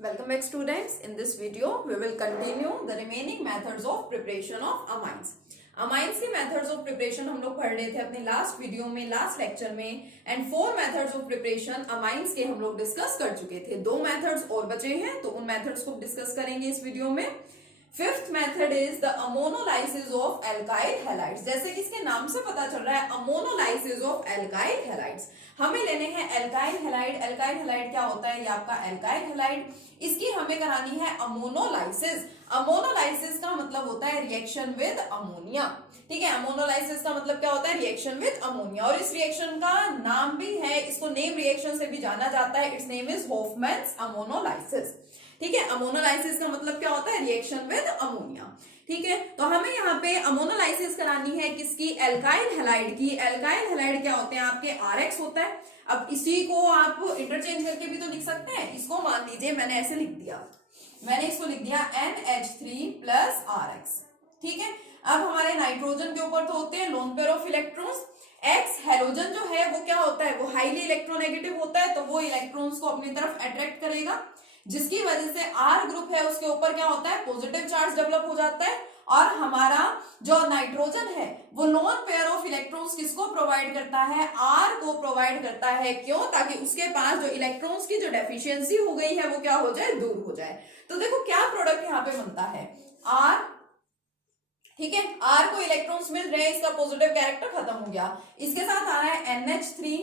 Welcome back students. In this video, we will continue the remaining methods of preparation of amines. Amines की methods of preparation हम लोग पढ़ रहे थे अपने लास्ट वीडियो में, लास्ट लेक्चर में, and 4 methods of preparation amines के हम लोग डिस्कस कर चुके थे। 2 मेथड्स और बचे हैं, तो उन मेथड्स को डिस्कस करेंगे इस वीडियो में। Fifth method is the ammonolysis of alkyl halides. जैसे कि इसके नाम से पता चल रहा है, अमोनोलाइसिस ऑफ एल्काइल हैलाइड्स। हमें लेने हैं एल्काइल हैलाइड। एल्काइल हैलाइड क्या होता है? ये आपका एल्काइल हैलाइड, इसकी हमें करानी है अमोनोलाइसिस। अमोनोलाइसिस का मतलब होता है रिएक्शन विद अमोनिया। ठीक है, अमोनोलाइसिस का मतलब क्या होता है? Reaction with ammonia. और इस रिएक्शन का नाम भी है, इसको नेम रिएक्शन से भी जाना जाता है। It's name is Hofmann's ammonolysis. ठीक है, अमोनोलाइसिस का मतलब क्या होता है? Reaction with ammonia. ठीक है, तो हमें यहाँ पे अमोनोलाइसिस करानी है किसकी? एल्काइल हैलाइड की। एल्काइल हैलाइड क्या होते हैं? आपके RX होता है। अब इसी को आप इंटरचेंज करके भी तो लिख सकते हैं। इसको मान लीजिए मैंने ऐसे लिख दिया, मैंने इसको लिख दिया NH3 प्लस RX। ठीक है, अब हमारे नाइट्रोजन के ऊपर तो होते हैं lone pair of electrons. X halogen जो है वो क्या होता है? वो हाईली इलेक्ट्रोनेगेटिव होता है, तो वो इलेक्ट्रॉन्स को अपनी तरफ अट्रैक्ट करेगा, जिसकी वजह से R ग्रुप है उसके ऊपर क्या होता है? पॉजिटिव चार्ज डेवलप हो जाता है। और हमारा जो नाइट्रोजन है वो लोन पेयर ऑफ इलेक्ट्रॉन्स किसको प्रोवाइड करता है? R को प्रोवाइड करता है। क्यों? ताकि उसके पास जो इलेक्ट्रॉन्स की जो डेफिशिएंसी हो गई है वो क्या हो जाए? दूर हो जाए। तो देखो क्या प्रोडक्ट यहाँ पे बनता है? R। ठीक है, R को इलेक्ट्रॉन्स मिल रहे हैं, इसका पॉजिटिव कैरेक्टर खत्म हो गया। इसके साथ आ रहा है NH3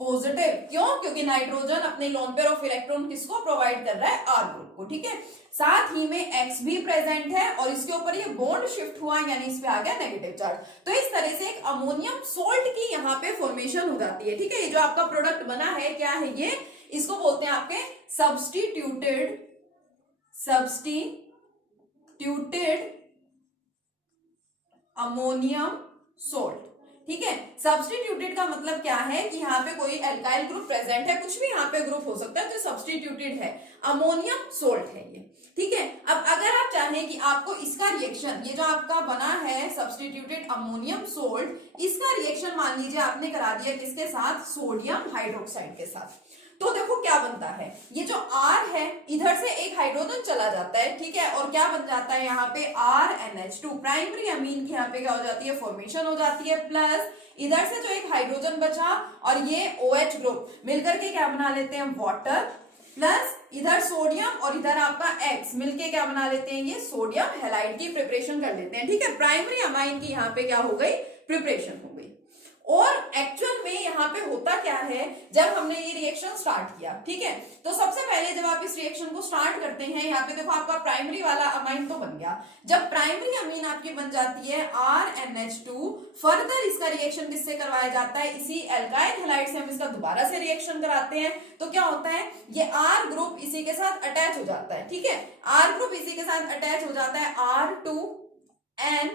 पॉजिटिव। क्यों? क्योंकि नाइट्रोजन अपने लोन पेयर ऑफ इलेक्ट्रॉन किसको प्रोवाइड कर रहा है? R ग्रुप को। ठीक है, साथ ही में X भी प्रेजेंट है और इसके ऊपर ये बॉन्ड शिफ्ट हुआ, यानी इस पे आ गया नेगेटिव चार्ज। तो इस तरह से एक अमोनियम सोल्ट की यहाँ पे फॉर्मेशन हो जाती है। ठीक है, ये जो आपका प्रोडक्ट बना है क्या है ये? इसको बोलते हैं आपके सब्स्टिट्यूटेड अमोनियम सोल्ट। ठीक है, सब्स्टिट्यूटेड का मतलब क्या है कि यहाँ पे कोई एल्काइल ग्रुप प्रेजेंट है, कुछ भी यहाँ पे ग्रुप हो सकता है, तो सब्स्टिट्यूटेड है, अमोनियम सोल्ट है ये। ठीक है, अब अगर आप चाहें कि आपको इसका रिएक्शन, ये जो आपका बना है सब्स्टिट्यूटेड अमोनियम सोल्ट, इसका रिएक्शन मान लीजिए आपने करा दिया किसके साथ? सोडियम हाइड्रोक्साइड के साथ। तो देखो क्या बनता है, ये जो R है इधर से एक हाइड्रोजन चला जाता है। ठीक है, और क्या बन जाता है यहाँ पे? RNH2 प्राइमरी अमीन की यहाँ पे क्या हो जाती है? फॉर्मेशन हो जाती है। प्लस इधर से जो एक हाइड्रोजन बचा और ये OH ग्रुप मिलकर के क्या बना लेते हैं? वाटर। प्लस इधर सोडियम और इधर आपका X मिलके क्या बना लेते हैं? ये सोडियम हैलाइड की प्रिपरेशन कर लेते हैं। ठीक है, प्राइमरी अमाइन की यहाँ पे क्या हो गई? प्रिपरेशन हो गई। और एक्चुअल में यहाँ पे होता क्या है, जब हमने ये रिएक्शन स्टार्ट किया, ठीक है, तो सबसे पहले जब आप इस रिएक्शन को स्टार्ट करते हैं, यहाँ पे देखो आपका प्राइमरी वाला अमाइन तो बन गया। जब प्राइमरी अमीन आपकी बन जाती है RNH2, फर्दर इसका रिएक्शन किससे करवाया जाता है? इसी एल्काइल हैलाइड से हम इसका दोबारा से रिएक्शन कराते हैं। तो क्या होता है? ये R ग्रुप इसी के साथ अटैच हो जाता है। ठीक है, R ग्रुप इसी के साथ अटैच हो जाता है, R2N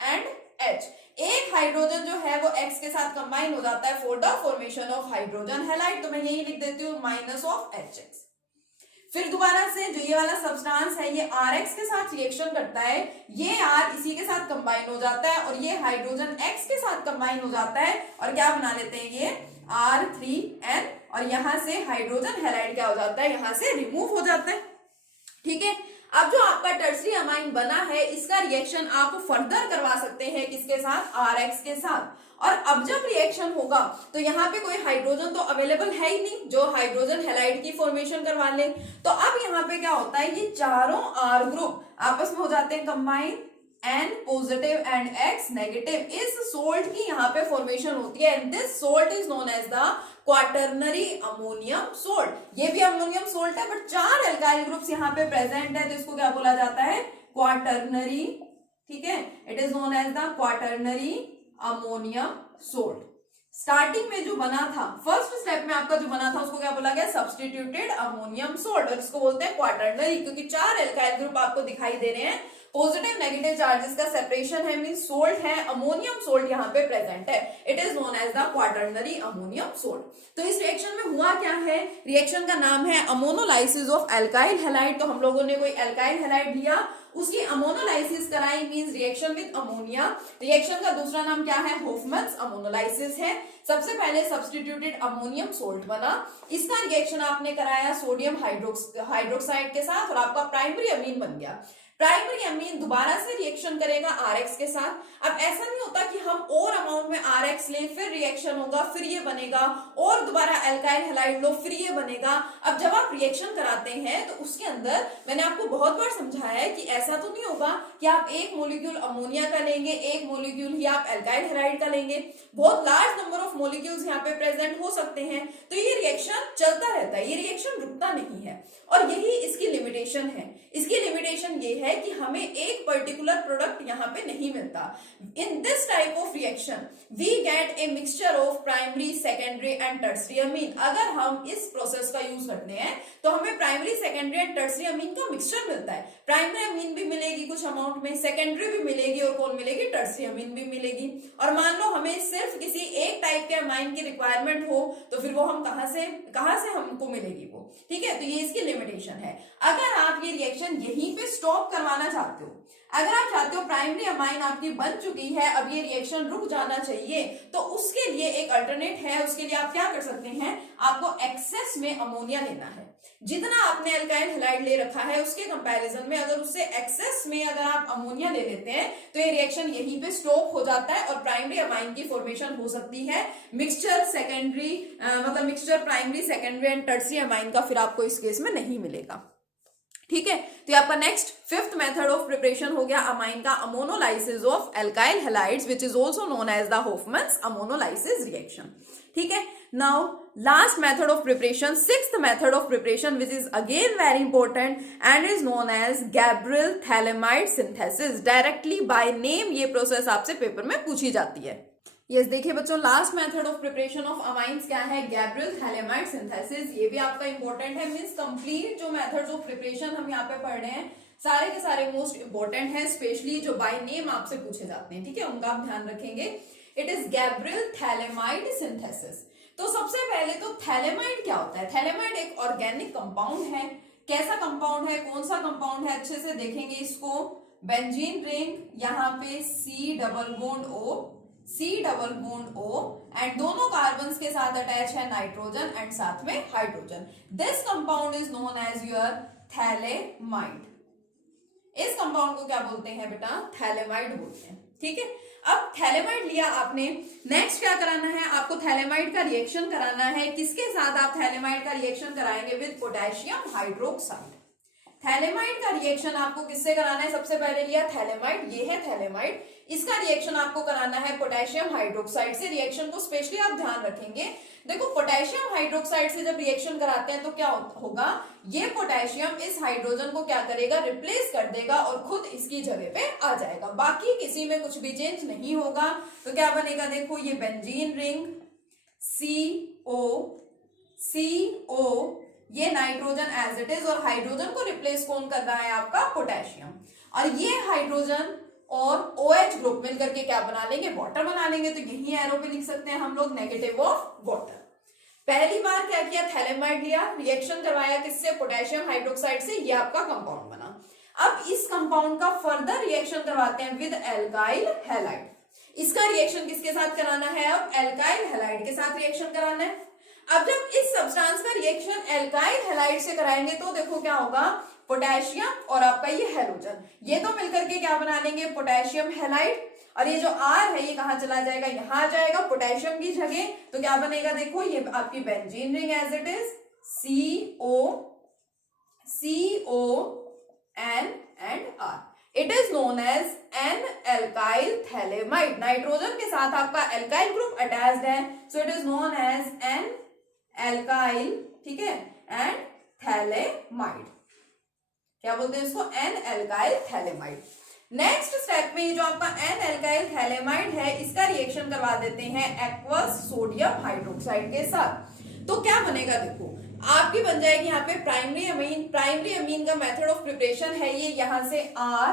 एंड H। एक हाइड्रोजन जो है वो X के साथ कंबाइन हो जाता है for the formation of hydrogen halide. तो मैं यही लिख देती हूँ माइनस ऑफ HX। फिर दोबारा से जो ये वाला सब्सटेंस है ये RX के साथ रिएक्शन करता है, ये R इसी के साथ कंबाइन हो जाता है और ये हाइड्रोजन X के साथ कंबाइन हो जाता है और क्या बना लेते हैं? ये R3N, और यहां से हाइड्रोजन हैलाइड क्या हो जाता है? यहां से रिमूव हो जाता है। ठीक है, अब जो आपका टर्सरी अमाइन बना है इसका रिएक्शन आप फर्दर करवा सकते हैं किसके साथ? RX के साथ। और अब जब रिएक्शन होगा तो यहाँ पे कोई हाइड्रोजन तो अवेलेबल है ही नहीं जो हाइड्रोजन हैलाइड की फॉर्मेशन करवा ले। तो अब यहाँ पे क्या होता है? ये चारों R ग्रुप आपस में हो जाते हैं combine, N positive and X negative. इस सोल्ट की यहाँ पे फॉर्मेशन होती है, and this salt is known as the quaternary ammonium salt. ये भी अमोनियम सोल्ट है बट 4 एल्काइल ग्रुप्स यहाँ पे प्रेजेंट है, तो इसको क्या बोला जाता है? क्वाटरनरी। ठीक है, it is known as the quaternary ammonium salt. Starting में जो बना था, फर्स्ट स्टेप में आपका जो बना था उसको क्या बोला गया? सब्स्टिट्यूटेड अमोनियम सोल्ट, और इसको बोलते हैं क्वाटरनरी क्योंकि 4 एल्काइल ग्रुप आपको दिखाई दे रहे हैं। पॉजिटिव नेगेटिव चार्जेस का सेपरेशन है, मीन सोल्ट है, अमोनियम सोल्ट यहाँ पे प्रेजेंट है। It is known as the quaternary ammonium salt. तो इस रिएक्शन में हुआ क्या है? रिएक्शन का नाम है अमोनोलाइसिस ऑफ एल्काइल हैलाइड। तो हम लोगों ने कोई एल्काइल हैलाइड लिया उसकी अमोनोलाइसिस कराई, means reaction with ammonia. Reaction का दूसरा नाम क्या है? होफमैन्स अमोनोलाइसिस है। सबसे पहले सब्स्टिट्यूटेड अमोनियम सोल्ट बना, इसका रिएक्शन आपने कराया सोडियम हाइड्रोक्साइड के साथ और आपका प्राइमरी अमीन बन गया। प्राइमरी अमीन दोबारा से रिएक्शन करेगा आरएक्स के साथ। अब ऐसा नहीं होता कि हम और अमाउंट में आरएक्स लें, फिर रिएक्शन होगा, फिर ये बनेगा, और दोबारा एल्काइल हैलाइड लो, फिर ये बनेगा। अब जब आप रिएक्शन कराते हैं तो उसके अंदर मैंने आपको बहुत बार समझाया है कि ऐसा तो नहीं होगा कि आप एक मोलिक्यूल अमोनिया का लेंगे, एक मोलिक्यूल ही आप एल्काइल हैलाइड का लेंगे। बहुत लार्ज नंबर ऑफ मोलिक्यूल्स यहाँ पे प्रेजेंट हो सकते हैं, तो ये रिएक्शन चलता रहता है, ये रिएक्शन रुकता नहीं है। और यही इसकी लिमिटेशन है। इसकी लिमिटेशन ये है कि हमें एक पर्टिकुलर प्रोडक्ट यहाँ पे नहीं मिलता। In this type of reaction we get a mixture of primary, secondary and tertiary amine. अगर हम इस प्रोसेस का यूज करते हैं तो हमें प्राइमरी, सेकेंडरी एंड टर्सरी अमीन का मिक्सचर मिलता है। प्राइमरी अमीन भी मिलेगी कुछ अमाउंट में, सेकेंडरी भी मिलेगी, और कौन मिलेगी? टर्सरी अमीन भी मिलेगी। और मान लो हमें सिर्फ किसी एक टाइप के अमाइन की रिक्वायरमेंट हो तो फिर वो हम कहां से हमको मिलेगी वो, ठीक है। तो ये इसकी लिमिटेशन है। अगर आप ये रिएक्शन यहीं पे स्टॉप करवाना चाहते हो, अगर आप चाहते हो प्राइमरी अमाइन आपकी बन चुकी है, अब ये रिएक्शन रुक जाना चाहिए, तो उसके लिए एक अल्टरनेट है। उसके लिए आप क्या कर सकते हैं? आपको एक्सेस में अमोनिया लेना है। जितना आपने एल्काइल हैलाइड ले रखा है उसके कंपैरिजन में अगर उससे एक्सेस में अगर आप अमोनिया ले लेते हैं तो ये रिएक्शन यहीं पे स्टॉप हो जाता है और प्राइमरी अमाइन की फॉर्मेशन हो सकती है। मिक्सचर सेकेंडरी मतलब mixture primary, secondary and tertiary amine का फिर आपको इस केस में नहीं मिलेगा, ठीक है। तो ये आपका next fifth method of preparation हो गया अमाइन का ammonolysis of alkyl halides, which is also known as the Hofmann's ammonolysis reaction, ठीक है। Now last method of preparation, sixth method of preparation, which is again very important and is known as Gabriel Thalamide synthesis. Directly by name ये process आपसे paper में पूछी जाती है। Yes देखिए बच्चों, last method of preparation of amines क्या है? Gabriel phthalimide synthesis. ये भी आपका इंपॉर्टेंट है, मींस कंप्लीट जो मेथड्स ऑफ प्रिपरेशन हम यहाँ पे पढ़ रहे हैं सारे के सारे मोस्ट इंपॉर्टेंट है, स्पेशली जो बाय नेम आपसे पूछे जाते हैं, ठीक है, उनका आप ध्यान रखेंगे। It is Gabriel phthalimide synthesis. तो सबसे पहले तो थैलेमाइड क्या होता है? थैलेमाइड एक ऑर्गेनिक कंपाउंड है। कैसा कंपाउंड है, कौन सा कंपाउंड है, अच्छे से देखेंगे इसको। बेंजीन रिंग, यहाँ पे C double bond O and दोनों कार्बन्स के साथ अटैच है नाइट्रोजन एंड साथ में hydrogen. This compound is known as your phthalimide. इस कंपाउंड को क्या बोलते हैं बेटा? थैलेमाइड बोलते हैं, ठीक है। अब थैलेमाइड लिया आपने, नेक्स्ट क्या कराना है? आपको थैलेमाइड का रिएक्शन कराना है। किसके साथ आप थैलेमाइड का रिएक्शन कराएंगे? With potassium hydroxide. थैलेमाइड का रिएक्शन आपको किससे कराना है? सबसे पहले लिया थैलेमाइड, ये है थैलेमाइड, इसका रिएक्शन आपको कराना है पोटेशियम हाइड्रोक्साइड से। रिएक्शन को स्पेशली आप ध्यान रखेंगे। देखो पोटेशियम हाइड्रोक्साइड से जब रिएक्शन कराते हैं तो क्या होगा? ये पोटेशियम इस हाइड्रोजन को क्या करेगा? रिप्लेस कर देगा और खुद इसकी जगह पे आ जाएगा। बाकी किसी में कुछ भी चेंज नहीं होगा। तो क्या बनेगा? देखो ये बेंजीन रिंग CO, ये नाइट्रोजन एज इट इज, और हाइड्रोजन को रिप्लेस कौन कर रहा है? आपका पोटेशियम। और ये हाइड्रोजन और OH ग्रुप मिलकर के क्या बना लेंगे? वाटर बना लेंगे। तो यही एरो पे लिख सकते हैं हम लोग नेगेटिव ऑफ वाटर। पहली बार क्या किया? थैलेमाइड लिया, रिएक्शन करवाया किससे? पोटेशियम हाइड्रोक्साइड से, ये आपका कंपाउंड बना। अब इस कंपाउंड का फर्दर रिएक्शन करवाते हैं विद एल्काइल हैलाइड। इसका रिएक्शन किसके साथ कराना है? अब एल्काइल हैलाइड के साथ रिएक्शन कराना है। अब जब इस सब्सटेंस का रिएक्शन एल्काइल हैलाइड से कराएंगे तो देखो क्या होगा? पोटेशियम और आपका ये हैलोजन, ये तो मिलकर के क्या बना लेंगे? Potassium halide. और ये जो R है ये कहां चला जाएगा? यहां आ जाएगा पोटेशियम की जगह। तो क्या बनेगा? देखो ये आपकी benzene ring as it is CON and R। It is known as N alkyl phthalimide. Nitrogen के साथ आपका एल्काइल ग्रुप अटैच्ड है, so it is known as N alkyl, ठीक है, एंड थैलेमाइड। क्या बोलते हैं इसको? N alkyl phthalimide. Next step में ये जो आपका एन एल्काइल थैलेमाइड है इसका रिएक्शन करवा देते हैं एक्वस सोडियम हाइड्रोक्साइड के साथ। तो क्या बनेगा? देखो आपकी बन जाएगी यहाँ पे प्राइमरी अमीन। प्राइमरी अमीन का मेथड ऑफ प्रिपरेशन है ये, यहां से R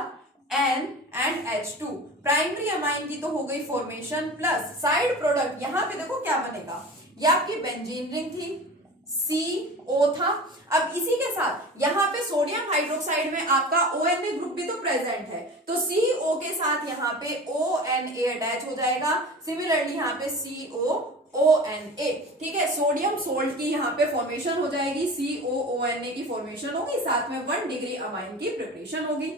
N and H2। Primary amine की तो हो गई फॉर्मेशन, प्लस साइड प्रोडक्ट यहाँ पे देखो क्या बनेगा? ये आपकी बेंजीन रिंग थी CO था। अब इसी के साथ यहाँ पे सोडियम हाइड्रोक्साइड में आपका ONA ग्रुप भी तो प्रेजेंट है, तो CO के साथ यहाँ पे ONA अटैच हो जाएगा। सिमिलरली यहाँ पे COONA, ठीक है, सोडियम सोल्ट की यहाँ पे फॉर्मेशन हो जाएगी, COONA की फॉर्मेशन होगी, साथ में 1 डिग्री अमाइन की प्रिपरेशन होगी।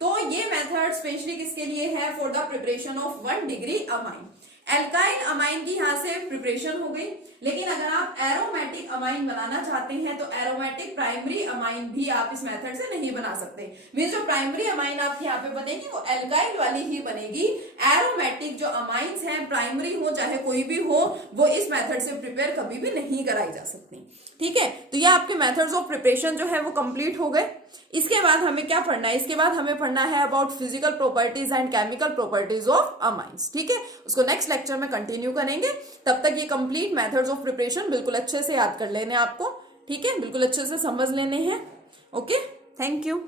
तो ये मेथड स्पेशली किसके लिए है? For the preparation of 1 degree amine. Alkyl amine की यहां से प्रिपरेशन हो गई, लेकिन अगर आप एरोमेटिक अमाइन बनाना चाहते हैं तो एरोमेटिक प्राइमरी अमाइन भी आप इस मेथड से नहीं बना सकते। मींस जो प्राइमरी अमाइन आपकी यहाँ पे बनेगी वो एल्काइल वाली ही बनेगी। एरोमेटिक जो अमाइंस हैं, प्राइमरी हो चाहे कोई भी हो, वो इस मेथड से प्रिपेयर कभी भी नहीं कराई जा सकती। ठीक है, तो ये आपके मेथड्स ऑफ प्रिपरेशन जो है वो कंप्लीट हो गए। इसके बाद हमें क्या पढ़ना है? इसके बाद हमें पढ़ना है about physical properties and chemical properties of amines. ठीक है, उसको नेक्स्ट लेक्चर में कंटिन्यू करेंगे। तब तक ये कंप्लीट मेथड्स ऑफ प्रिपरेशन बिल्कुल अच्छे से याद कर लेने आपको। ठीक है, बिल्कुल अच्छे से समझ लेने हैं। Okay, thank you.